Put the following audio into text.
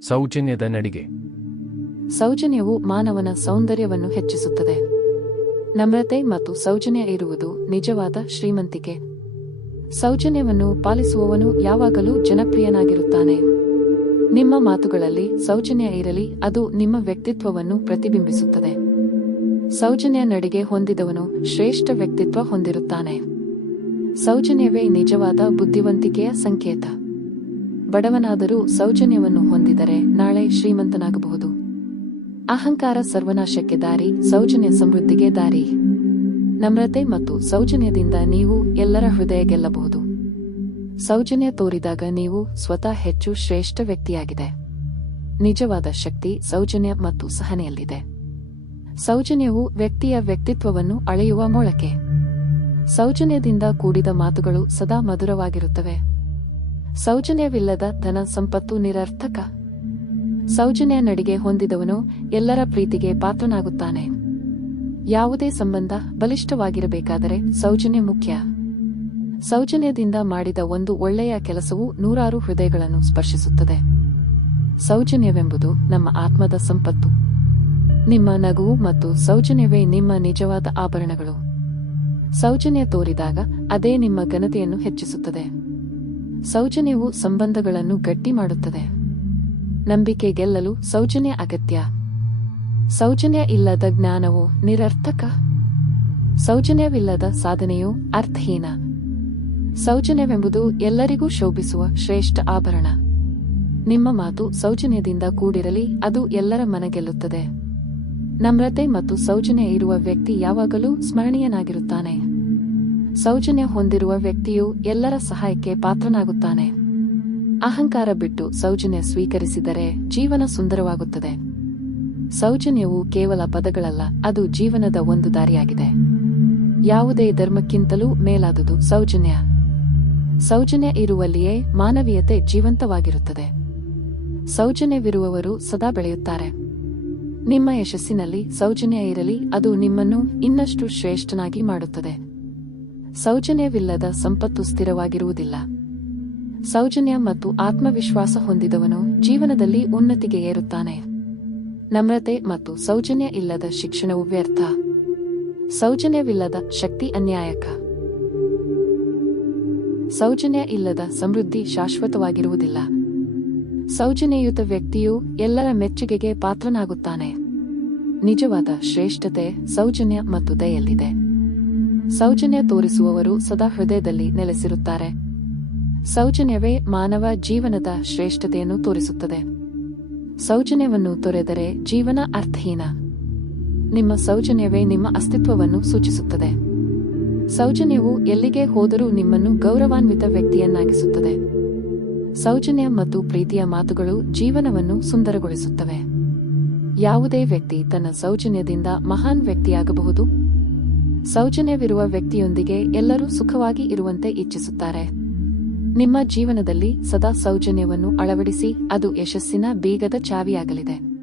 ಸೌಜನ್ಯದ ನಡಿಗೆ. ಸೌಜನ್ಯವು ಮಾನವನ ಸೌಂದರ್ಯವನ್ನು ಹೆಚ್ಚಿಸುತ್ತದೆ. ನಮ್ರತೆ ಮತ್ತು ಸೌಜನ್ಯ ಇರುವುದು ನಿಜವಾದ ಶ್ರೀಮಂತಿಕೆ. ಸೌಜನ್ಯವನ್ನು ಪಾಲಿಸುವವನು ಯಾವಾಗಲೂ ಜನಪ್ರಿಯನಾಗಿರುತ್ತಾನೆ. ನಿಮ್ಮ ಮಾತುಗಳಲ್ಲಿ ಸೌಜನ್ಯ ಇರಲಿ, ಅದು ನಿಮ್ಮ ವ್ಯಕ್ತಿತ್ವವನ್ನು ಪ್ರತಿಬಿಂಬಿಸುತ್ತದೆ. ಸೌಜನ್ಯ ನಡಿಗೆ ಹೊಂದಿದವನು ಶ್ರೇಷ್ಠ ವ್ಯಕ್ತಿತ್ವ ಹೊಂದಿರುತ್ತಾನೆ. ಸೌಜನ್ಯವೇ ನಿಜವಾದ ಬುದ್ಧಿವಂತಿಕೆಯ ಸಂಕೇತ. ಬಡವನಾದರೂ ಸೌಜನ್ಯವನ್ನು ಹೊಂದಿದರೆ ನಾಳೆ ಶ್ರೀಮಂತನಾಗಬಹುದು. ಅಹಂಕಾರ ಸರ್ವನಾಶಕ್ಕೆ ದಾರಿ, ಸೌಜನ್ಯ ಸಮೃದ್ಧಿಗೆ ದಾರಿ. ನಮ್ರತೆ ಮತ್ತು ಸೌಜನ್ಯದಿಂದ ನೀವು ಎಲ್ಲರ ಹೃದಯ ಗೆಲ್ಲಬಹುದು. ಸೌಜನ್ಯ ತೋರಿದಾಗ ನೀವು ಸ್ವತಃ ಹೆಚ್ಚು ಶ್ರೇಷ್ಠ ವ್ಯಕ್ತಿಯಾಗಿದೆ. ನಿಜವಾದ ಶಕ್ತಿ, ಸೌಜನ್ಯ ಮತ್ತು ಸಹನೆಯಲ್ಲಿದೆ. ಸೌಜನ್ಯವು ವ್ಯಕ್ತಿಯ ವ್ಯಕ್ತಿತ್ವವನ್ನು ಅಳೆಯುವ ಮೊಳಕೆ. ಸೌಜನ್ಯದಿಂದ ಕೂಡಿದ ಮಾತುಗಳು ಸದಾ ಮಧುರವಾಗಿರುತ್ತವೆ. ಸೌಜನ್ಯವಿಲ್ಲದ ಧನ ಸಂಪತ್ತು ನಿರರ್ಥಕ. ಸೌಜನ್ಯ ನಡಿಗೆ ಹೊಂದಿದವನು ಎಲ್ಲರ ಪ್ರೀತಿಗೆ ಪಾತ್ರನಾಗುತ್ತಾನೆ. ಯಾವುದೇ ಸಂಬಂಧ ಬಲಿಷ್ಠವಾಗಿರಬೇಕಾದರೆ ಸೌಜನ್ಯ ಮುಖ್ಯ. ಸೌಜನ್ಯದಿಂದ ಮಾಡಿದ ಒಂದು ಒಳ್ಳೆಯ ಕೆಲಸವು ನೂರಾರು ಹೃದಯಗಳನ್ನು ಸ್ಪರ್ಶಿಸುತ್ತದೆ. ಸೌಜನ್ಯವೆಂಬುದು ನಮ್ಮ ಆತ್ಮದ ಸಂಪತ್ತು. ನಿಮ್ಮ ನಗುವು ಮತ್ತು ಸೌಜನ್ಯವೇ ನಿಮ್ಮ ನಿಜವಾದ ಆಭರಣಗಳು. ಸೌಜನ್ಯ ತೋರಿದಾಗ ಅದೇ ನಿಮ್ಮ ಘನತೆಯನ್ನು ಹೆಚ್ಚಿಸುತ್ತದೆ. ಸೌಜನ್ಯವು ಸಂಬಂಧಗಳನ್ನು ಗಟ್ಟಿ ಮಾಡುತ್ತದೆ. ನಂಬಿಕೆ ಗೆಲ್ಲಲು ಸೌಜನ್ಯ ಅಗತ್ಯ. ಸೌಜನ್ಯ ಇಲ್ಲದ ಜ್ಞಾನವು ನಿರರ್ಥಕ. ಸೌಜನ್ಯವಿಲ್ಲದ ಸಾಧನೆಯು ಅರ್ಥಹೀನ. ಸೌಜನ್ಯವೆಂಬುದು ಎಲ್ಲರಿಗೂ ಶೋಭಿಸುವ ಶ್ರೇಷ್ಠ ಆಭರಣ. ನಿಮ್ಮ ಮಾತು ಸೌಜನ್ಯದಿಂದ ಕೂಡಿರಲಿ, ಅದು ಎಲ್ಲರ ಮನಗೆಲ್ಲುತ್ತದೆ ನಮ್ರತೆ ಮತ್ತು ಸೌಜನ್ಯ ಇರುವ ವ್ಯಕ್ತಿ ಯಾವಾಗಲೂ ಸ್ಮರಣೀಯನಾಗಿರುತ್ತಾನೆ. ಸೌಜನ್ಯ ಹೊಂದಿರುವ ವ್ಯಕ್ತಿಯು ಎಲ್ಲರ ಸಹಾಯಕ್ಕೆ ಪಾತ್ರನಾಗುತ್ತಾನೆ. ಅಹಂಕಾರ ಬಿಟ್ಟು ಸೌಜನ್ಯ ಸ್ವೀಕರಿಸಿದರೆ ಜೀವನ ಸುಂದರವಾಗುತ್ತದೆ. ಸೌಜನ್ಯವು ಕೇವಲ ಪದಗಳಲ್ಲ, ಅದು ಜೀವನದ ಒಂದು ದಾರಿಯಾಗಿದೆ. ಯಾವುದೇ ಧರ್ಮಕ್ಕಿಂತಲೂ ಮೇಲಾದುದು ಸೌಜನ್ಯ. ಸೌಜನ್ಯ ಇರುವಲ್ಲಿಯೇ ಮಾನವೀಯತೆ ಜೀವಂತವಾಗಿರುತ್ತದೆ. ಸೌಜನ್ಯವಿರುವವರು ಸದಾ ಬೆಳೆಯುತ್ತಾರೆ. ನಿಮ್ಮ ಯಶಸ್ಸಿನಲ್ಲಿ ಸೌಜನ್ಯ ಇರಲಿ, ಅದು ನಿಮ್ಮನ್ನು ಇನ್ನಷ್ಟು ಶ್ರೇಷ್ಠನಾಗಿ ಮಾಡುತ್ತದೆ. ಸೌಜನ್ಯವಿಲ್ಲದ ಸಂಪತ್ತು ಸ್ಥಿರವಾಗಿರುವುದಿಲ್ಲ. ಸೌಜನ್ಯ ಮತ್ತು ಆತ್ಮವಿಶ್ವಾಸ ಹೊಂದಿದವನು ಜೀವನದಲ್ಲಿ ಉನ್ನತಿಗೆ ಏರುತ್ತಾನೆ. ನಮ್ರತೆ ಮತ್ತು ಸೌಜನ್ಯ ಇಲ್ಲದ ಶಿಕ್ಷಣವು ವ್ಯರ್ಥ. ಸೌಜನ್ಯವಿಲ್ಲದ ಶಕ್ತಿ ಅನ್ಯಾಯಕ. ಸೌಜನ್ಯ ಇಲ್ಲದ ಸಮೃದ್ಧಿ ಶಾಶ್ವತವಾಗಿರುವುದಿಲ್ಲ. ಸೌಜನ್ಯಯುತ ವ್ಯಕ್ತಿಯು ಎಲ್ಲರ ಮೆಚ್ಚುಗೆಗೆ ಪಾತ್ರನಾಗುತ್ತಾನೆ. ನಿಜವಾದ ಶ್ರೇಷ್ಠತೆ, ಸೌಜನ್ಯ ಮತ್ತು ದಯೆಯಲ್ಲಿದೆ. ಸೌಜನ್ಯ ತೋರಿಸುವವರು ಸದಾ ಹೃದಯದಲ್ಲಿ ನೆಲೆಸಿರುತ್ತಾರೆ. ಸೌಜನ್ಯವೇ ಮಾನವ ಜೀವನದ ಶ್ರೇಷ್ಠತೆಯನ್ನು ತೋರಿಸುತ್ತದೆ. ಸೌಜನ್ಯವನ್ನು ತೊರೆದರೆ ಜೀವನ ಅರ್ಥಹೀನ. ನಿಮ್ಮ ಸೌಜನ್ಯವೇ ನಿಮ್ಮ ಅಸ್ತಿತ್ವವನ್ನು ಸೂಚಿಸುತ್ತದೆ. ಸೌಜನ್ಯವು ಎಲ್ಲಿಗೆ ಹೋದರೂ ನಿಮ್ಮನ್ನು ಗೌರವಾನ್ವಿತ ವ್ಯಕ್ತಿಯನ್ನಾಗಿಸುತ್ತದೆ. ಸೌಜನ್ಯ ಮತ್ತು ಪ್ರೀತಿಯ ಮಾತುಗಳು ಜೀವನವನ್ನು ಸುಂದರಗೊಳಿಸುತ್ತವೆ. ಯಾವುದೇ ವ್ಯಕ್ತಿ ತನ್ನ ಸೌಜನ್ಯದಿಂದ ಮಹಾನ್ ವ್ಯಕ್ತಿಯಾಗಬಹುದು. ಸೌಜನ್ಯವಿರುವ ವ್ಯಕ್ತಿಯೊಂದಿಗೆ ಎಲ್ಲರೂ ಸುಖವಾಗಿ ಇರುವಂತೆ ಇಚ್ಛಿಸುತ್ತಾರೆ. ನಿಮ್ಮ ಜೀವನದಲ್ಲಿ ಸದಾ ಸೌಜನ್ಯವನ್ನು ಅಳವಡಿಸಿ, ಅದು ಯಶಸ್ಸಿನ ಬೀಗದ ಚಾವಿಯಾಗಲಿದೆ.